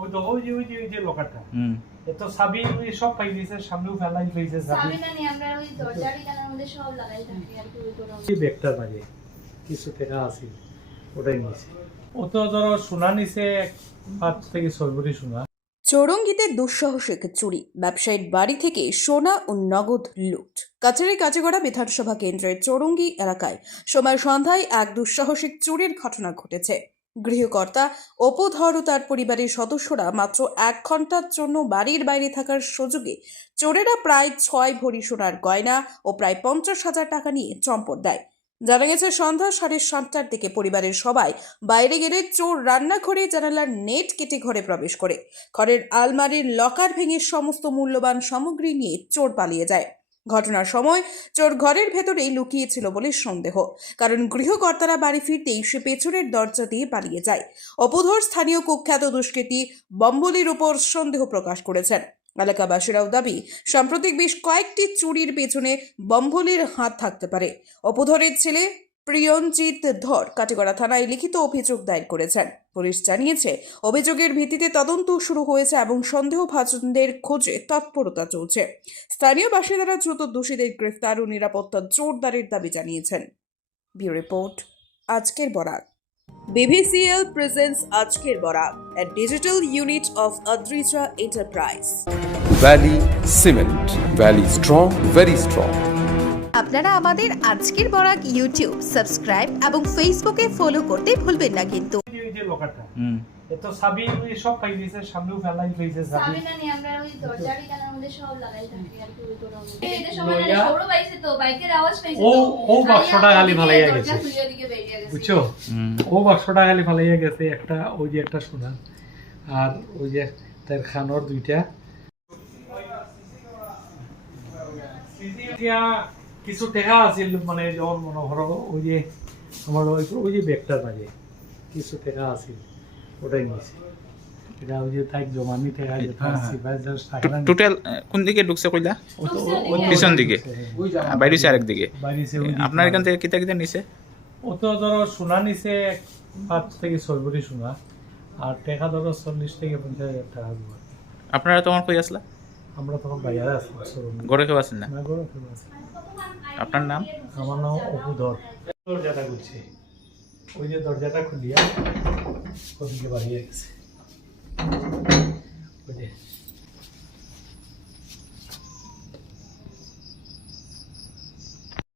ওই তো ওই যে লকারটা এত সাবি সব পাই দিয়েছে, সামনেও ফেলাই পেয়েছে সাবি না নিয়ে আমরা ওই দরজার কানের মধ্যে সব লাগাই থাকি আর কি ওই তোরা এই ব্যাগটার মাঝে কিছু টাকা আছে ওটাই নিয়েছে। ও তো ধরো সোনা নিছে 5 থেকে 6 ভরি সোনা। চৌরঙ্গীতে দুঃসাহসিক চুরি, ব্যবসায়ীর বাড়ি থেকে সোনা ও নগদ লুট। কাছাড়ি কাচিগড়া বিধানসভা কেন্দ্রের চৌরঙ্গী এলাকায় সোমবার সন্ধ্যায় এক দুঃসাহসিক চুরির ঘটনা ঘটেছে। গৃহকর্তা অপু ধর ও তার পরিবারের সদস্যরা মাত্র 1 ঘন্টার জন্য বাড়ির বাইরে থাকার সুযোগে চোরেরা প্রায় 6 ভরি সোনার গয়না ও প্রায় 50,000 টাকা নিয়ে চম্পট দেয়। জানা গেছে সন্ধ্যা 7:30টার দিকে পরিবারের সবাই বাইরে গেলে চোর রান্নাঘরে জানালার নেট কেটে ঘরে প্রবেশ করে ঘরের আলমারির লকার ভেঙে সমস্ত মূল্যবান সামগ্রী নিয়ে চোর পালিয়ে যায়। ঘটনার সময় চোর ঘরের ভেতরেই লুকিয়েছিল বলে সন্দেহ, কারণ গৃহকর্তারা বাড়ি ফিরতেই সে পেছনের দরজা দিয়ে পালিয়ে যায়। অপুধর স্থানীয় কুখ্যাত দুষ্কৃতী বম্বলির উপর সন্দেহ প্রকাশ করেছেন। এলাকাবাসীরাও দাবি সাম্প্রতিক বেশ কয়েকটি চুরির পেছনে বম্বলির হাত থাকতে পারে। অপুধরের ছেলে প্রিয়ঞ্জিত ধর কাটিগড়া থানায় লিখিত অভিযোগ দায়ের করেছেন। পুলিশ জানিয়েছে অভিযোগের ভিত্তিতে তদন্ত শুরু হয়েছে এবং সন্দেহভাজনদের খোঁজে তৎপরতা চলছে। স্থানীয় বাসিন্দারা দ্রুত দোষীদের গ্রেফতার ও নিরাপত্তা জোরদারের দাবি জানিয়েছেন। ব্যুরো রিপোর্ট, আজকের বরাক। BVCL presents আজকের Barak, a digital unit of Adrija Enterprise. Valley Cement. Valley strong, very strong. আপনারা আমাদের আজকের বরাক ইউটিউব সাবস্ক্রাইব এবং ফেসবুকে ফলো করতে ভুলবেন না কিন্তু। ওই যে লকারটা এত সাবি সব পাই দিয়েছে, সামনেও ফেলাই পেয়েছে সাবি না নিয়ে আমরা ওই দরজার কানের মধ্যে সব লাগাই থাকি আর কি ওই তোরা এই সময় না সরো বাইছে তো বাইকের আওয়াজ পাইছে তো ও বাক্সটা খালি ফালাইয়া গেছে, দরজা খুলে দিকে বেরিয়ে গেছে বুঝছো? ও বাক্সটা খালি ফালাইয়া গেছে, একটা ওই যে একটা সোনা আর ওই যে তার খানোর দুইটা কিছু টাকা আছিল, মানে যখন মনে করো ওই যে আমার ওই যে ব্যাগটার মাঝে কিছু টাকা আছিল ওটাই নিয়েছে। এটা ওই যে তাই জমানি টাকা টোটাল কোন দিকে ঢুকছে কইলা? পিছন দিকে, বাইরে আরেক দিকে। আপনার এখান থেকে কিতা কিতা নিছে? ও তো ধরো সোনা নিছে 5 থেকে 6 ভরি সোনা আর টাকা ধরো 40 থেকে 50,000 টাকা। আপনারা তখন কই আসলা? আমরা তখন বাজারে আছি, ঘরে কেউ আছেন না? ঘরে কেউ আছে। আপনার নাম? আমার নাম অপু ধর। দরজাটা খুলছে, ওই যে দরজাটা খুলিয়া ওদিকে বাড়িয়ে গেছে, ওই যে